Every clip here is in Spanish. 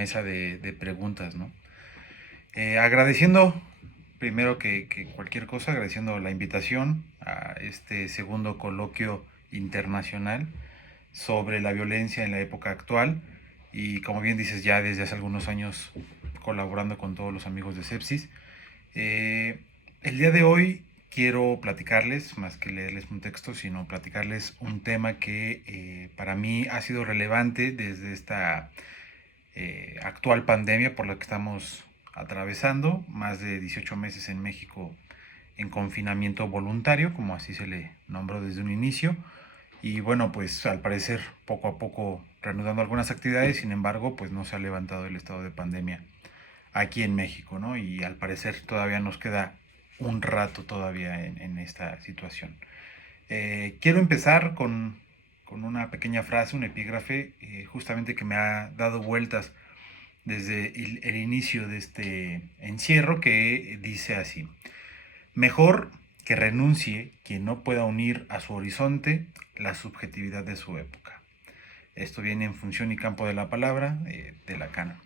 mesa de preguntas, ¿no? Agradeciendo, primero que cualquier cosa, agradeciendo la invitación a este segundo coloquio internacional sobre la violencia en la época actual y, como bien dices, ya desde hace algunos años colaborando con todos los amigos de Sepsis. El día de hoy quiero platicarles, más que leerles un texto, sino platicarles un tema que para mí ha sido relevante desde esta actual pandemia por la que estamos atravesando, más de 18 meses en México en confinamiento voluntario, como así se le nombró desde un inicio, y bueno, pues al parecer poco a poco reanudando algunas actividades. Sin embargo, pues no se ha levantado el estado de pandemia aquí en México, ¿no? Y al parecer todavía nos queda un rato todavía en esta situación. Quiero empezar con una pequeña frase, un epígrafe, justamente que me ha dado vueltas desde el inicio de este encierro, que dice así: mejor que renuncie quien no pueda unir a su horizonte la subjetividad de su época. Esto viene en función y campo de la palabra de Lacan.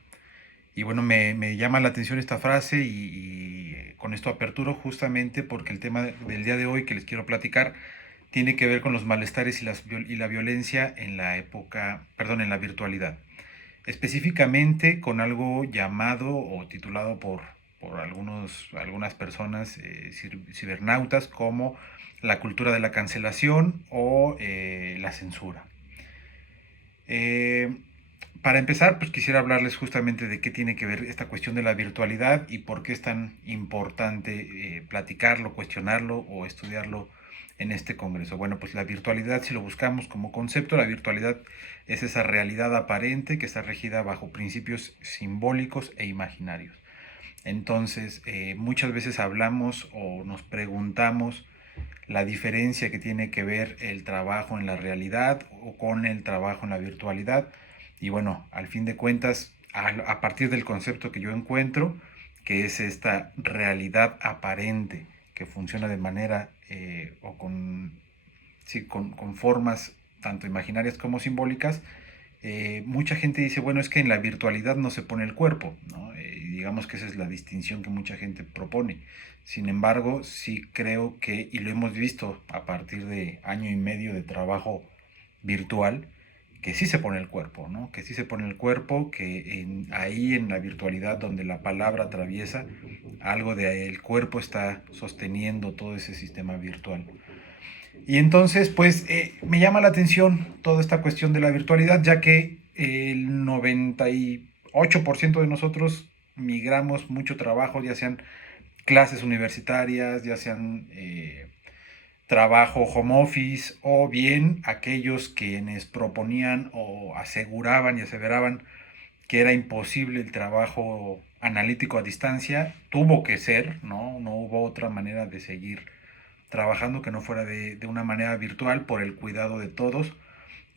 Y bueno, me llama la atención esta frase y con esto aperturo justamente porque el tema del día de hoy que les quiero platicar tiene que ver con los malestares y la violencia en la época, perdón, en la virtualidad. Específicamente con algo llamado o titulado por algunas personas cibernautas como la cultura de la cancelación o la censura. Eh, para empezar, pues quisiera hablarles justamente de qué tiene que ver esta cuestión de la virtualidad y por qué es tan importante platicarlo, cuestionarlo o estudiarlo en este congreso. Bueno, pues la virtualidad, si lo buscamos como concepto, la virtualidad es esa realidad aparente que está regida bajo principios simbólicos e imaginarios. Entonces, muchas veces hablamos o nos preguntamos la diferencia que tiene que ver el trabajo en la realidad o con el trabajo en la virtualidad. Y bueno, al fin de cuentas, a partir del concepto que yo encuentro, que es esta realidad aparente que funciona de manera o sí, con formas tanto imaginarias como simbólicas, mucha gente dice, bueno, es que en la virtualidad no se pone el cuerpo, ¿no? Digamos que esa es la distinción que mucha gente propone. Sin embargo, sí creo que, y lo hemos visto a partir de año y medio de trabajo virtual, que sí se pone el cuerpo, ¿no? Que sí se pone el cuerpo, que ahí en la virtualidad donde la palabra atraviesa, algo del cuerpo está sosteniendo todo ese sistema virtual. Y entonces, pues, me llama la atención toda esta cuestión de la virtualidad, ya que el 98% de nosotros migramos mucho trabajo, ya sean clases universitarias, ya sean trabajo home office, o bien aquellos quienes proponían o aseguraban y aseveraban que era imposible el trabajo analítico a distancia, tuvo que ser, ¿no? No hubo otra manera de seguir trabajando que no fuera de una manera virtual por el cuidado de todos,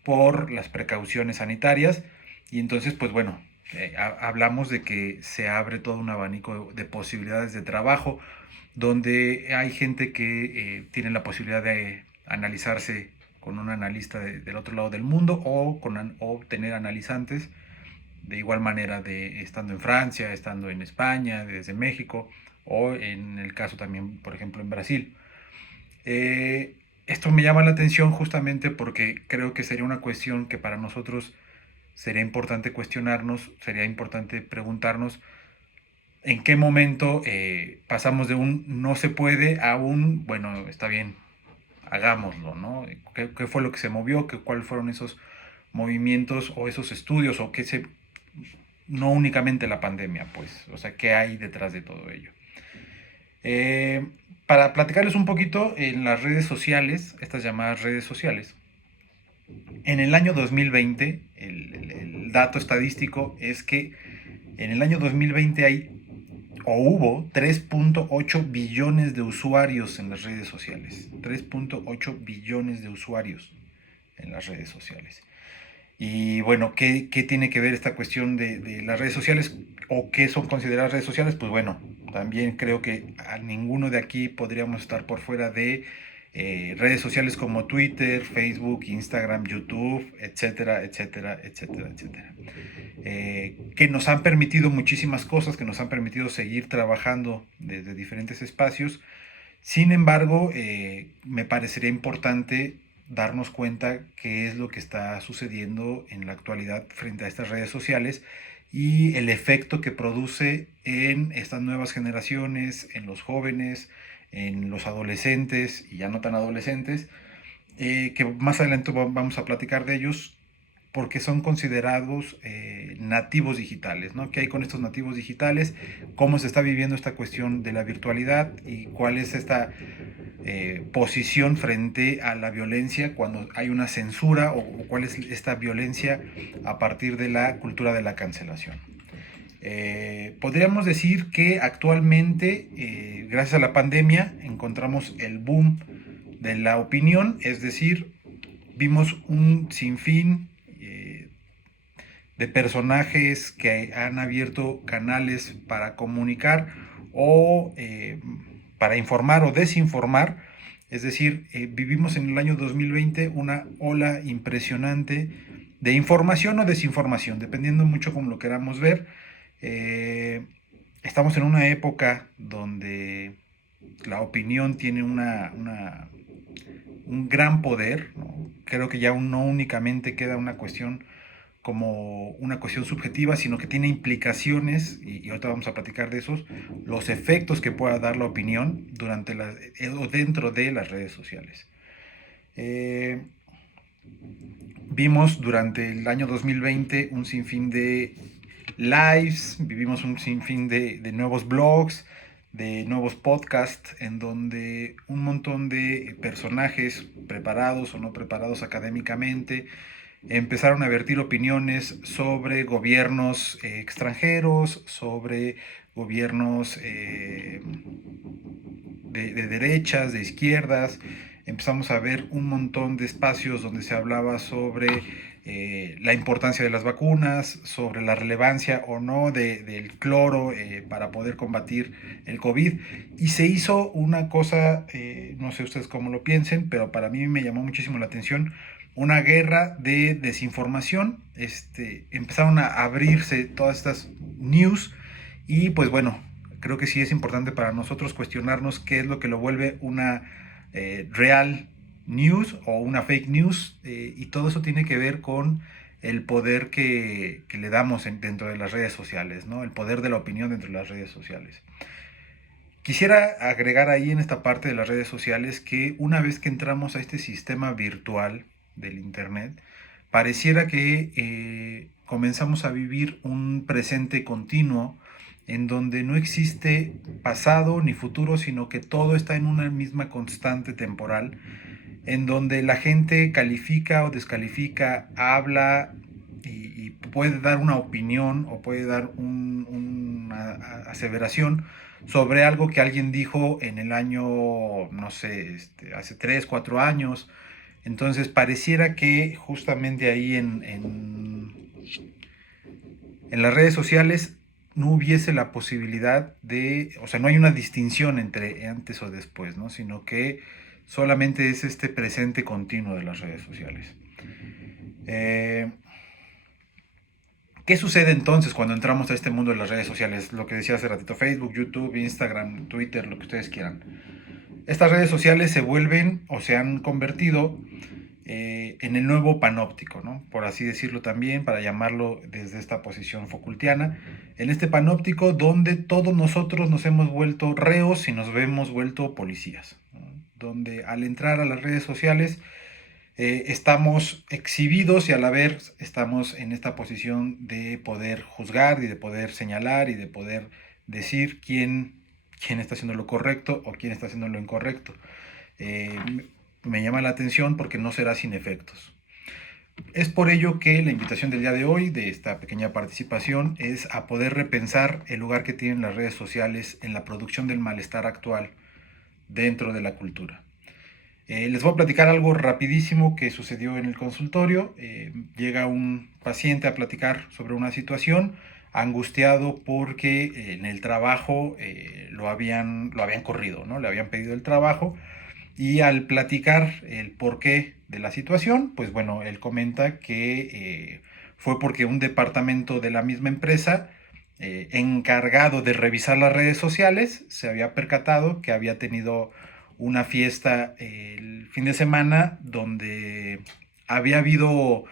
por las precauciones sanitarias. Y entonces, pues bueno, hablamos de que se abre todo un abanico de posibilidades de trabajo, donde hay gente que tiene la posibilidad de analizarse con un analista del otro lado del mundo o tener analizantes de igual manera de estando en Francia, estando en España, desde México o en el caso también, por ejemplo, en Brasil. Esto me llama la atención justamente porque creo que sería una cuestión que para nosotros sería importante cuestionarnos, sería importante preguntarnos en qué momento pasamos de un no se puede a un, bueno, está bien, hagámoslo, ¿no? ¿Qué fue lo que se movió? ¿Cuáles fueron esos movimientos o esos estudios o no únicamente la pandemia, pues, o sea, qué hay detrás de todo ello? Eh, para platicarles un poquito, en las redes sociales, estas llamadas redes sociales, en el año 2020, el dato estadístico es que en el año 2020 hubo 3.8 billones de usuarios en las redes sociales. 3.8 billones de usuarios en las redes sociales. Y bueno, ¿qué tiene que ver esta cuestión de las redes sociales o qué son consideradas redes sociales? Pues bueno, también creo que a ninguno de aquí podríamos estar por fuera de redes sociales como Twitter, Facebook, Instagram, YouTube, etcétera, etcétera, etcétera, etcétera. Que nos han permitido muchísimas cosas, que nos han permitido seguir trabajando desde diferentes espacios. Sin embargo, me parecería importante darnos cuenta qué es lo que está sucediendo en la actualidad frente a estas redes sociales y el efecto que produce en estas nuevas generaciones, en los jóvenes, en los adolescentes y ya no tan adolescentes, que más adelante vamos a platicar de ellos, porque son considerados nativos digitales, ¿no? ¿Qué hay con estos nativos digitales? ¿Cómo se está viviendo esta cuestión de la virtualidad? ¿Y cuál es esta posición frente a la violencia cuando hay una censura? ¿O cuál es esta violencia a partir de la cultura de la cancelación? Podríamos decir que actualmente, gracias a la pandemia, encontramos el boom de la opinión, es decir, vimos un sinfín de personajes que han abierto canales para comunicar o para informar o desinformar. Es decir, vivimos en el año 2020 una ola impresionante de información o desinformación, dependiendo mucho como lo queramos ver. Estamos en una época donde la opinión tiene un gran poder, ¿no? Creo que ya no únicamente queda una cuestión como una cuestión subjetiva, sino que tiene implicaciones, y ahorita vamos a platicar de esos, los efectos que pueda dar la opinión durante o dentro de las redes sociales. Vimos durante el año 2020 un sinfín de lives, vivimos un sinfín de nuevos blogs, de nuevos podcasts, en donde un montón de personajes preparados o no preparados académicamente empezaron a vertir opiniones sobre gobiernos extranjeros, sobre gobiernos de derechas, de izquierdas. Empezamos a ver un montón de espacios donde se hablaba sobre la importancia de las vacunas, sobre la relevancia o no del cloro para poder combatir el COVID. Y se hizo una cosa, no sé ustedes cómo lo piensen, pero para mí me llamó muchísimo la atención, una guerra de desinformación. Empezaron a abrirse todas estas news y pues bueno, creo que sí es importante para nosotros cuestionarnos qué es lo que lo vuelve una real news o una fake news, y todo eso tiene que ver con el poder que le damos dentro de las redes sociales, ¿no? El poder de la opinión dentro de las redes sociales. Quisiera agregar ahí en esta parte de las redes sociales que una vez que entramos a este sistema virtual del Internet, pareciera que comenzamos a vivir un presente continuo en donde no existe pasado ni futuro, sino que todo está en una misma constante temporal, en donde la gente califica o descalifica, habla y puede dar una opinión o puede dar una aseveración sobre algo que alguien dijo en el año, no sé, hace 3, 4 años. Entonces pareciera que justamente ahí en las redes sociales no hubiese la posibilidad de, o sea, no hay una distinción entre antes o después, ¿no? Sino que solamente es este presente continuo de las redes sociales. ¿Qué sucede entonces cuando entramos a este mundo de las redes sociales? Lo que decía hace ratito, Facebook, YouTube, Instagram, Twitter, lo que ustedes quieran. Estas redes sociales se vuelven o se han convertido en el nuevo panóptico, ¿no? Por así decirlo también, para llamarlo desde esta posición Foucaultiana, en este panóptico donde todos nosotros nos hemos vuelto reos y nos hemos vuelto policías, ¿no? Donde al entrar a las redes sociales estamos exhibidos y a la vez estamos en esta posición de poder juzgar y de poder señalar y de poder decir quién está haciendo lo correcto o quién está haciendo lo incorrecto. Me llama la atención porque no será sin efectos. Es por ello que la invitación del día de hoy, de esta pequeña participación, es a poder repensar el lugar que tienen las redes sociales en la producción del malestar actual dentro de la cultura. Les voy a platicar algo rapidísimo que sucedió en el consultorio. Llega un paciente a platicar sobre una situación, angustiado porque en el trabajo lo habían corrido, ¿no? Le habían pedido el trabajo Y al platicar el porqué de la situación, pues bueno, él comenta que fue porque un departamento de la misma empresa, encargado de revisar las redes sociales, se había percatado que había tenido una fiesta el fin de semana donde había habido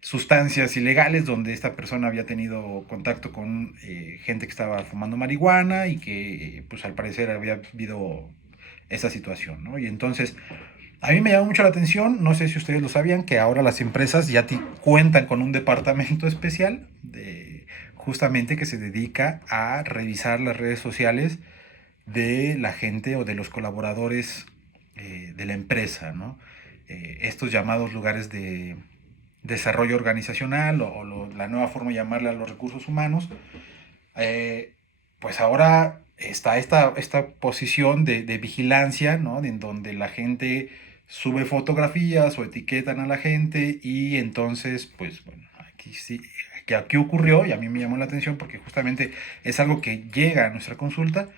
sustancias ilegales, donde esta persona había tenido contacto con gente que estaba fumando marihuana y que pues al parecer había habido esa situación, ¿no? Y entonces a mí me llamó mucho la atención, no sé si ustedes lo sabían, que ahora las empresas ya cuentan con un departamento especial justamente que se dedica a revisar las redes sociales de la gente o de los colaboradores de la empresa, ¿no? Estos llamados lugares de desarrollo organizacional la nueva forma de llamarle a los recursos humanos, eh, pues ahora está esta posición de vigilancia, ¿no? En donde la gente sube fotografías o etiquetan a la gente y entonces, pues bueno, aquí sí, que aquí ocurrió y a mí me llamó la atención porque justamente es algo que llega a nuestra consulta,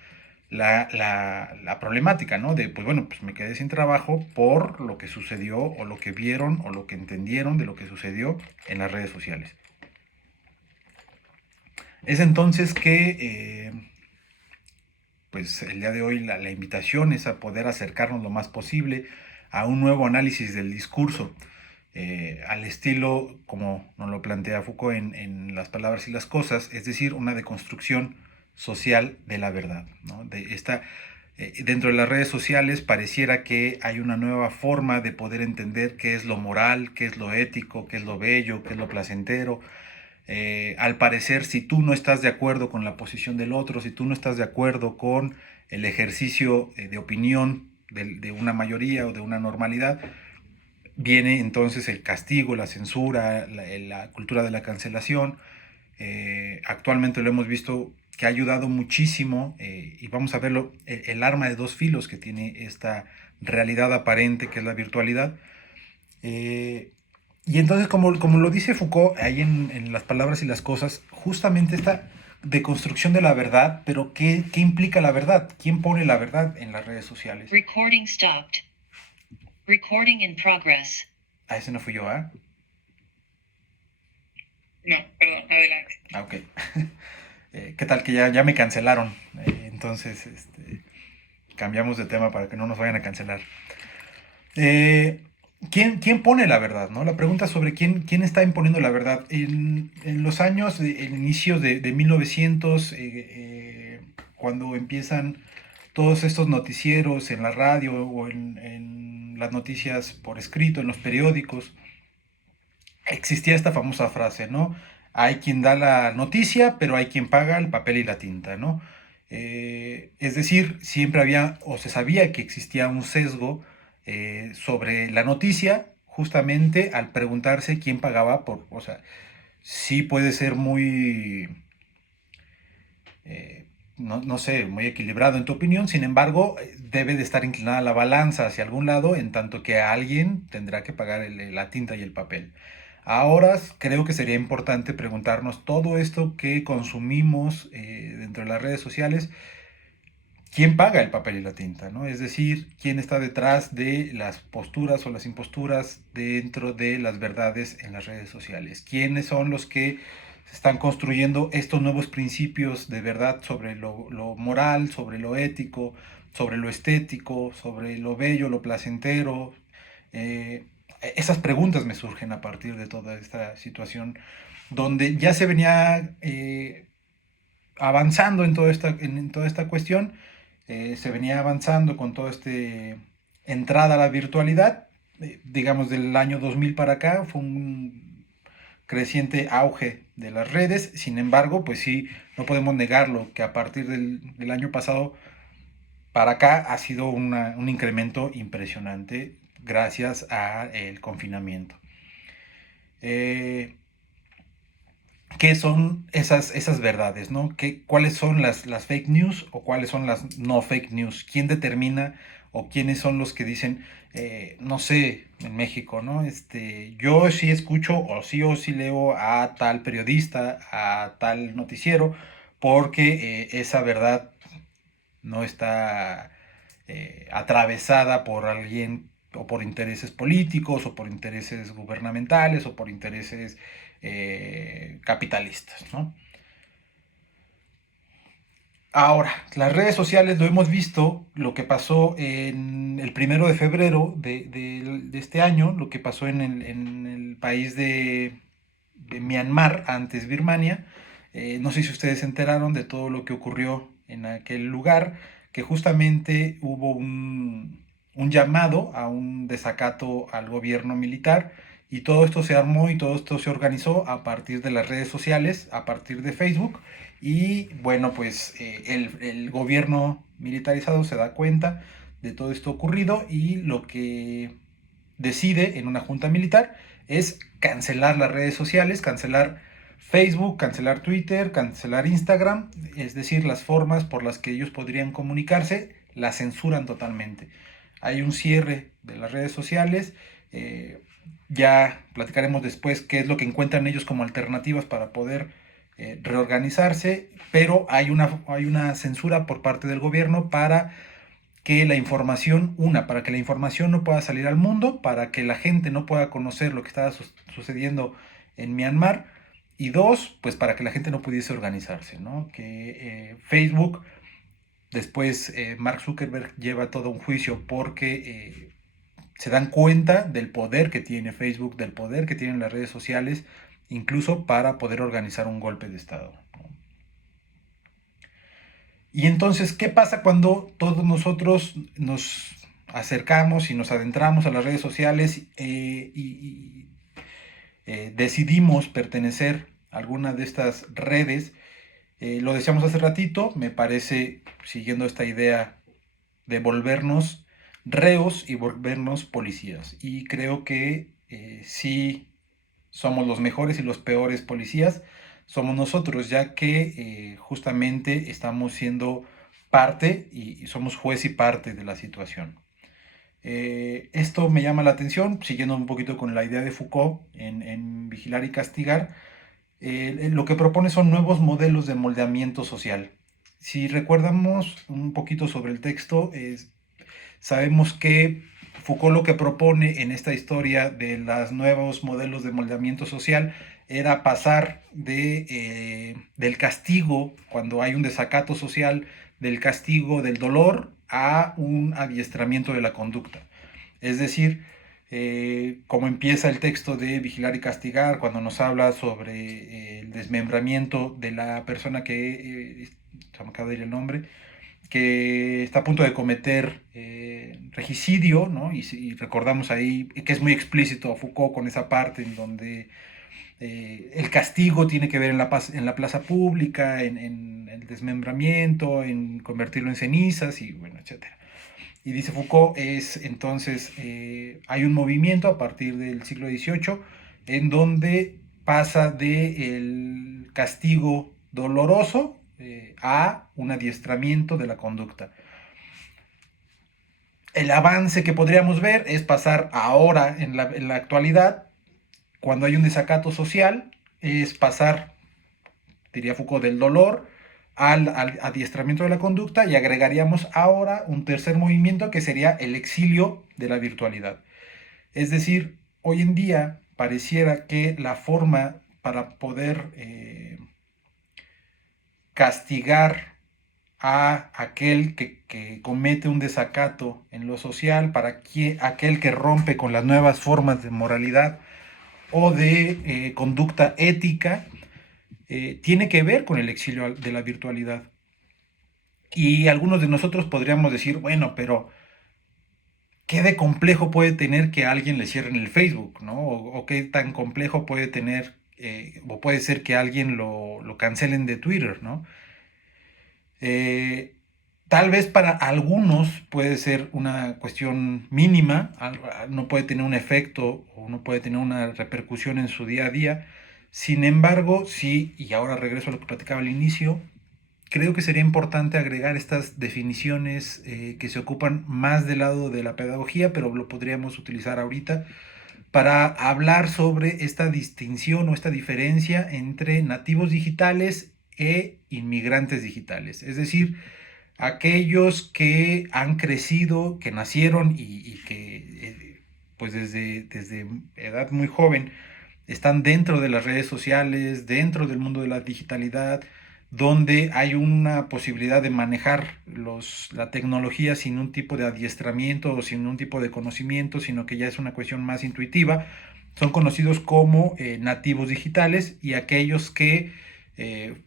la problemática, ¿no? De, pues bueno, pues me quedé sin trabajo por lo que sucedió o lo que vieron o lo que entendieron de lo que sucedió en las redes sociales. Es entonces que pues el día de hoy la invitación es a poder acercarnos lo más posible a un nuevo análisis del discurso, al estilo como nos lo plantea Foucault en Las palabras y las cosas, es decir, una deconstrucción social de la verdad, ¿no? Dentro de las redes sociales pareciera que hay una nueva forma de poder entender qué es lo moral, qué es lo ético, qué es lo bello, qué es lo placentero. Al parecer, si tú no estás de acuerdo con la posición del otro, si tú no estás de acuerdo con el ejercicio de opinión de una mayoría o de una normalidad, viene entonces el castigo, la censura, la cultura de la cancelación. Actualmente lo hemos visto que ha ayudado muchísimo y vamos a verlo, el arma de dos filos que tiene esta realidad aparente que es la virtualidad. Y entonces, como lo dice Foucault, ahí en Las palabras y las cosas, justamente esta deconstrucción de la verdad, pero ¿qué implica la verdad? ¿Quién pone la verdad en las redes sociales? Recording stopped. Recording in progress. Ah, ese no fui yo, ¿ah? No, perdón, adelante. Ah, ok. ¿Qué tal que ya me cancelaron? Entonces, cambiamos de tema para que no nos vayan a cancelar. Eh, ¿quién pone la verdad? ¿No? La pregunta sobre quién está imponiendo la verdad. En los años, en inicios de 1900, cuando empiezan todos estos noticieros en la radio o en las noticias por escrito, en los periódicos, existía esta famosa frase, ¿no? Hay quien da la noticia, pero hay quien paga el papel y la tinta, ¿no? Es decir, siempre había o se sabía que existía un sesgo sobre la noticia, justamente al preguntarse quién pagaba por, o sea, sí puede ser muy, no sé, muy equilibrado en tu opinión, sin embargo, debe de estar inclinada la balanza hacia algún lado, en tanto que alguien tendrá que pagar la tinta y el papel. Ahora creo que sería importante preguntarnos todo esto que consumimos dentro de las redes sociales, ¿quién paga el papel y la tinta? ¿No? Es decir, ¿quién está detrás de las posturas o las imposturas dentro de las verdades en las redes sociales? ¿Quiénes son los que están construyendo estos nuevos principios de verdad sobre lo moral, sobre lo ético, sobre lo estético, sobre lo bello, lo placentero? Eh, Esas preguntas me surgen a partir de toda esta situación donde ya se venía avanzando en toda esta cuestión, se venía avanzando con toda entrada a la virtualidad, digamos del año 2000 para acá, fue un creciente auge de las redes, sin embargo, pues sí, no podemos negarlo, que a partir del año pasado para acá ha sido un incremento impresionante gracias al confinamiento. Eh, ¿Qué son esas verdades, ¿no? ¿Cuáles son las fake news o cuáles son las no fake news? ¿Quién determina o quiénes son los que dicen, no sé, en México, ¿no? Yo sí escucho o sí leo a tal periodista, a tal noticiero, porque esa verdad no está atravesada por alguien o por intereses políticos o por intereses gubernamentales o por intereses capitalistas, ¿no? Ahora, las redes sociales lo hemos visto, lo que pasó en el 1 de febrero de este año, lo que pasó en el país de Myanmar, antes Birmania. No sé si ustedes se enteraron de todo lo que ocurrió en aquel lugar, que justamente hubo un llamado a un desacato al gobierno militar y todo esto se armó y todo esto se organizó a partir de las redes sociales, a partir de Facebook. Y bueno, pues el gobierno militarizado se da cuenta de todo esto ocurrido y lo que decide en una junta militar es cancelar las redes sociales, cancelar Facebook, cancelar Twitter, cancelar Instagram, es decir, las formas por las que ellos podrían comunicarse, las censuran totalmente. Hay un cierre de las redes sociales, ya platicaremos después qué es lo que encuentran ellos como alternativas para poder reorganizarse, pero hay una censura por parte del gobierno para que la información, para que la información no pueda salir al mundo, para que la gente no pueda conocer lo que estaba sucediendo en Myanmar, y dos, pues para que la gente no pudiese organizarse, ¿no? Que Facebook, después Mark Zuckerberg lleva todo un juicio porque se dan cuenta del poder que tiene Facebook, del poder que tienen las redes sociales, incluso para poder organizar un golpe de Estado, ¿no? Y entonces, ¿qué pasa cuando todos nosotros nos acercamos y nos adentramos a las redes sociales decidimos pertenecer a alguna de estas redes? Lo decíamos hace ratito, me parece, siguiendo esta idea de volvernos reos y volvernos policías. Y creo que sí somos los mejores y los peores policías, somos nosotros, ya que justamente estamos siendo parte y somos juez y parte de la situación. Esto me llama la atención, siguiendo un poquito con la idea de Foucault en Vigilar y Castigar. Lo que propone son nuevos modelos de moldeamiento social. Si recordamos un poquito sobre el texto, sabemos que Foucault lo que propone en esta historia de los nuevos modelos de moldeamiento social era pasar del castigo, cuando hay un desacato social, del castigo del dolor a un adiestramiento de la conducta. Es decir, como empieza el texto de Vigilar y Castigar, cuando nos habla sobre el desmembramiento de la persona que, se me acaba de ir el nombre, que está a punto de cometer regicidio, ¿no? Y recordamos ahí que es muy explícito Foucault con esa parte en donde el castigo tiene que ver en la plaza pública, en el desmembramiento, en convertirlo en cenizas y bueno, etcétera. Y dice Foucault, entonces hay un movimiento a partir del siglo XVIII en donde pasa del castigo doloroso a un adiestramiento de la conducta. El avance que podríamos ver es pasar ahora, en la actualidad, cuando hay un desacato social, es pasar, diría Foucault, del dolor al adiestramiento de la conducta, y agregaríamos ahora un tercer movimiento que sería el exilio de la virtualidad. Es decir, hoy en día pareciera que la forma para poder castigar a aquel que comete un desacato en lo social, para aquel que rompe con las nuevas formas de moralidad o de conducta ética, tiene que ver con el exilio de la virtualidad. Y algunos de nosotros podríamos decir, bueno, pero ¿qué de complejo puede tener que a alguien le cierren el Facebook, ¿no? O qué tan complejo puede tener, o puede ser que a alguien lo cancelen de Twitter, ¿no? Tal vez para algunos puede ser una cuestión mínima, no puede tener un efecto o no puede tener una repercusión en su día a día. Sin embargo, sí, y ahora regreso a lo que platicaba al inicio, creo que sería importante agregar estas definiciones que se ocupan más del lado de la pedagogía, pero lo podríamos utilizar ahorita para hablar sobre esta distinción o esta diferencia entre nativos digitales e inmigrantes digitales. Es decir, aquellos que han crecido, que nacieron y que pues desde edad muy joven están dentro de las redes sociales, dentro del mundo de la digitalidad, donde hay una posibilidad de manejar la tecnología sin un tipo de adiestramiento o sin un tipo de conocimiento, sino que ya es una cuestión más intuitiva. Son conocidos como nativos digitales, y aquellos que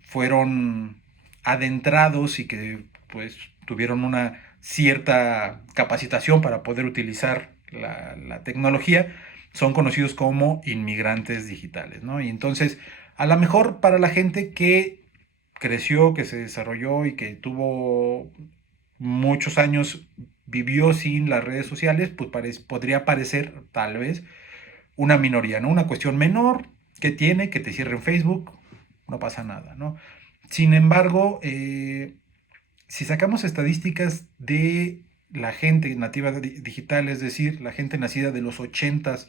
fueron adentrados y que pues tuvieron una cierta capacitación para poder utilizar la tecnología, son conocidos como inmigrantes digitales, ¿no? Y entonces, a lo mejor para la gente que creció, que se desarrolló y que tuvo muchos años, vivió sin las redes sociales, pues podría parecer tal vez una minoría, ¿no? Una cuestión menor que tiene, que te cierren Facebook, no pasa nada, ¿no? Sin embargo, si sacamos estadísticas de la gente nativa digital, es decir, la gente nacida de los 80s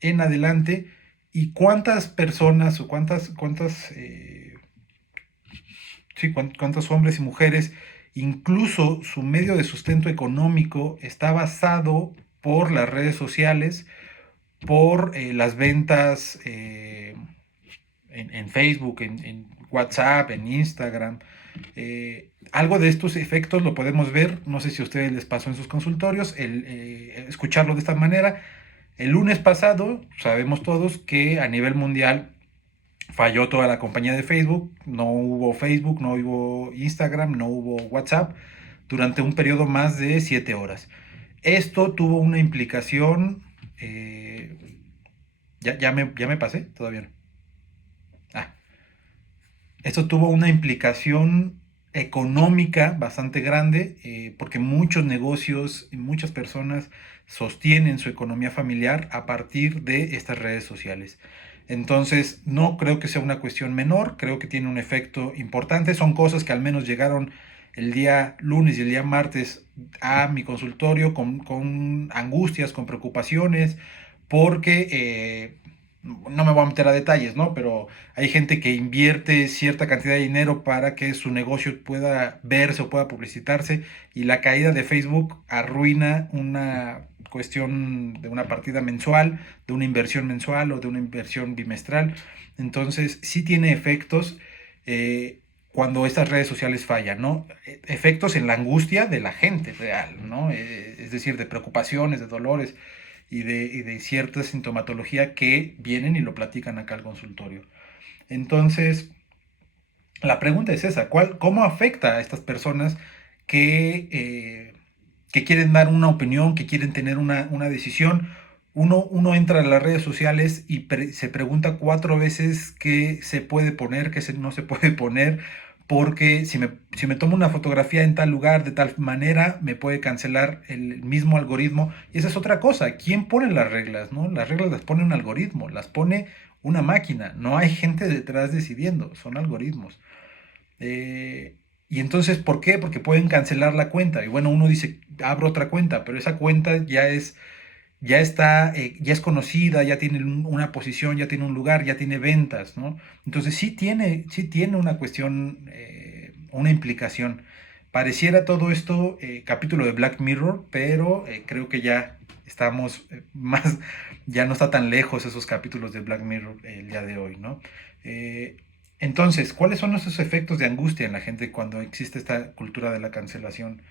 en adelante, y cuántas personas o cuántos hombres y mujeres, incluso su medio de sustento económico está basado por las redes sociales, por las ventas en Facebook, en WhatsApp, en Instagram. Algo de estos efectos lo podemos ver, no sé si a ustedes les pasó en sus consultorios, escucharlo de esta manera. El lunes pasado sabemos todos que a nivel mundial falló toda la compañía de Facebook, no hubo Instagram, no hubo WhatsApp durante un periodo más de 7 horas. Esto tuvo una implicación, ya me pasé, todavía no. Ah, Esto tuvo una implicación económica bastante grande, porque muchos negocios y muchas personas sostienen su economía familiar a partir de estas redes sociales. Entonces, no creo que sea una cuestión menor, creo que tiene un efecto importante. Son cosas que al menos llegaron el día lunes y el día martes a mi consultorio con angustias, con preocupaciones, porque no me voy a meter a detalles, ¿no? Pero hay gente que invierte cierta cantidad de dinero para que su negocio pueda verse o pueda publicitarse, y la caída de Facebook arruina una cuestión de una partida mensual, de una inversión mensual o de una inversión bimestral. Entonces, sí tiene efectos cuando estas redes sociales fallan, ¿no? Efectos en la angustia de la gente real, ¿no? Es decir, de preocupaciones, de dolores y de cierta sintomatología que vienen y lo platican acá al consultorio. Entonces, la pregunta es esa: ¿cómo afecta a estas personas que quieren dar una opinión, que quieren tener una decisión? Uno entra a las redes sociales y se pregunta 4 veces qué se puede poner, qué no se puede poner, porque si me tomo una fotografía en tal lugar, de tal manera, me puede cancelar el mismo algoritmo. Y esa es otra cosa: ¿quién pone las reglas, no? Las reglas las pone un algoritmo, las pone una máquina, no hay gente detrás decidiendo, son algoritmos. Y entonces, ¿por qué? Porque pueden cancelar la cuenta. Y bueno, uno dice, abro otra cuenta, pero esa cuenta ya es conocida, ya tiene una posición, ya tiene un lugar, ya tiene ventas, ¿no? Entonces sí tiene una cuestión, una implicación. Pareciera todo esto capítulo de Black Mirror, pero creo que ya estamos ya no está tan lejos esos capítulos de Black Mirror el día de hoy, ¿no? Eh, entonces, ¿cuáles son esos efectos de angustia en la gente cuando existe esta cultura de la cancelación?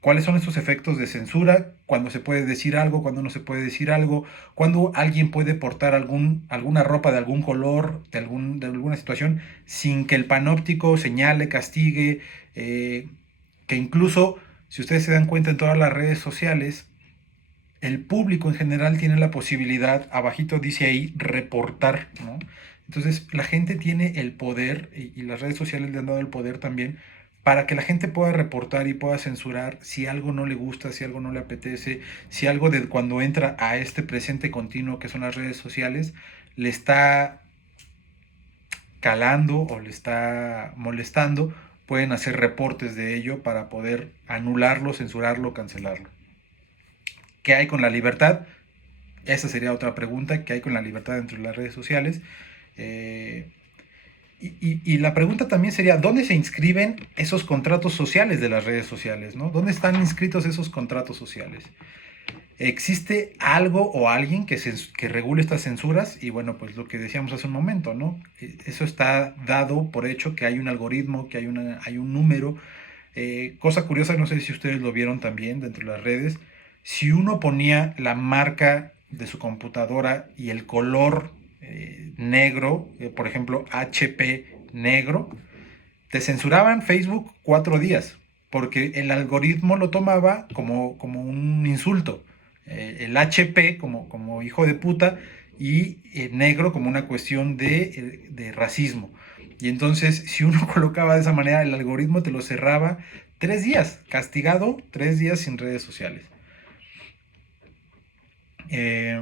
¿Cuáles son esos efectos de censura? Cuando se puede decir algo, cuando no se puede decir algo, cuando alguien puede portar alguna ropa de algún color, de alguna situación, sin que el panóptico señale, castigue, que incluso, si ustedes se dan cuenta, en todas las redes sociales, el público en general tiene la posibilidad, abajito dice ahí, reportar, ¿no? Entonces, la gente tiene el poder, y las redes sociales le han dado el poder también, para que la gente pueda reportar y pueda censurar si algo no le gusta, si algo no le apetece, si algo de cuando entra a este presente continuo que son las redes sociales, le está calando o le está molestando, pueden hacer reportes de ello para poder anularlo, censurarlo, cancelarlo. ¿Qué hay con la libertad? Esa sería otra pregunta: ¿qué hay con la libertad dentro de las redes sociales? Eh, Y la pregunta también sería, ¿dónde se inscriben esos contratos sociales de las redes sociales, ¿no? ¿Dónde están inscritos esos contratos sociales? ¿Existe algo o alguien que regule estas censuras? Y bueno, pues lo que decíamos hace un momento, ¿no? Eso está dado por hecho, que hay un algoritmo, que hay un número. Cosa curiosa, no sé si ustedes lo vieron también dentro de las redes, si uno ponía la marca de su computadora y el color negro, por ejemplo HP negro, te censuraban Facebook 4 días, porque el algoritmo lo tomaba como un insulto. El HP como hijo de puta y negro como una cuestión de racismo. Y entonces, si uno colocaba de esa manera, el algoritmo te lo cerraba 3 días, castigado 3 días sin redes sociales. Eh,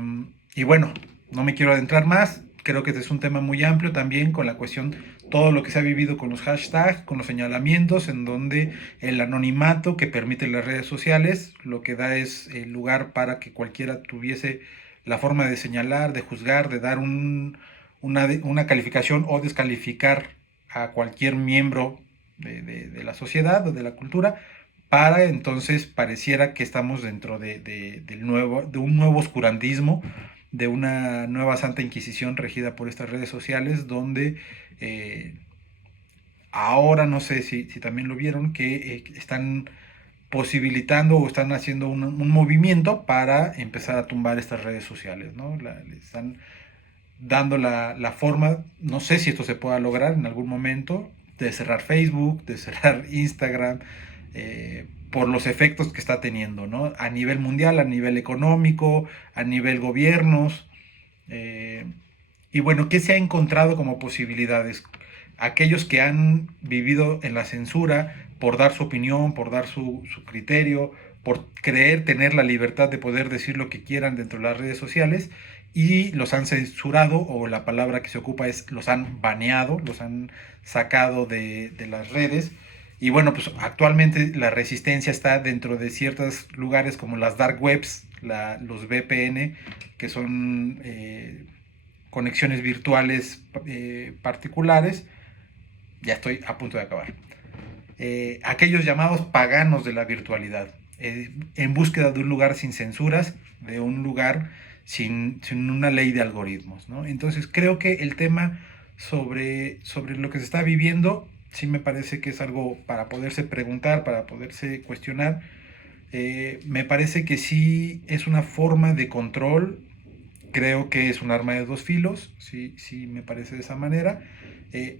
y bueno, no me quiero adentrar más. Creo que este es un tema muy amplio también con la cuestión, todo lo que se ha vivido con los hashtags, con los señalamientos, en donde el anonimato que permiten las redes sociales lo que da es el lugar para que cualquiera tuviese la forma de señalar, de juzgar, de dar una calificación o descalificar a cualquier miembro de la sociedad o de la cultura, para entonces pareciera que estamos dentro de un nuevo oscurantismo, de una nueva Santa Inquisición regida por estas redes sociales, donde ahora no sé si también lo vieron, que están posibilitando o están haciendo un movimiento para empezar a tumbar estas redes sociales, ¿no? Le están dando la forma, no sé si esto se pueda lograr en algún momento, de cerrar Facebook, de cerrar Instagram, por los efectos que está teniendo, ¿no? A nivel mundial, a nivel económico, a nivel gobiernos. eh, y bueno, ¿qué se ha encontrado como posibilidades? Aquellos que han vivido en la censura por dar su opinión, por dar su criterio, por creer tener la libertad de poder decir lo que quieran dentro de las redes sociales, y los han censurado, o la palabra que se ocupa es los han baneado, los han sacado de las redes. Y bueno, pues actualmente la resistencia está dentro de ciertos lugares como las dark webs, los VPN, que son conexiones virtuales particulares. Ya estoy a punto de acabar. Aquellos llamados paganos de la virtualidad, en búsqueda de un lugar sin censuras, de un lugar sin una ley de algoritmos, ¿no? Entonces creo que el tema sobre lo que se está viviendo, sí me parece que es algo para poderse preguntar, para poderse cuestionar. Me parece que sí es una forma de control, creo que es un arma de dos filos, sí, sí me parece de esa manera.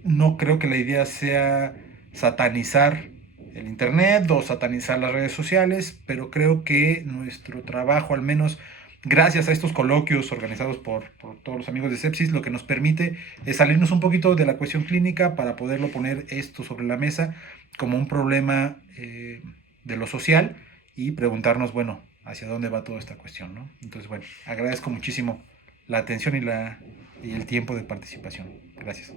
No creo que la idea sea satanizar el Internet o satanizar las redes sociales, pero creo que nuestro trabajo, al menos gracias a estos coloquios organizados por todos los amigos de Sepsis, lo que nos permite es salirnos un poquito de la cuestión clínica para poderlo poner esto sobre la mesa como un problema de lo social, y preguntarnos, bueno, hacia dónde va toda esta cuestión, ¿no? Entonces, bueno, agradezco muchísimo la atención y el tiempo de participación. Gracias.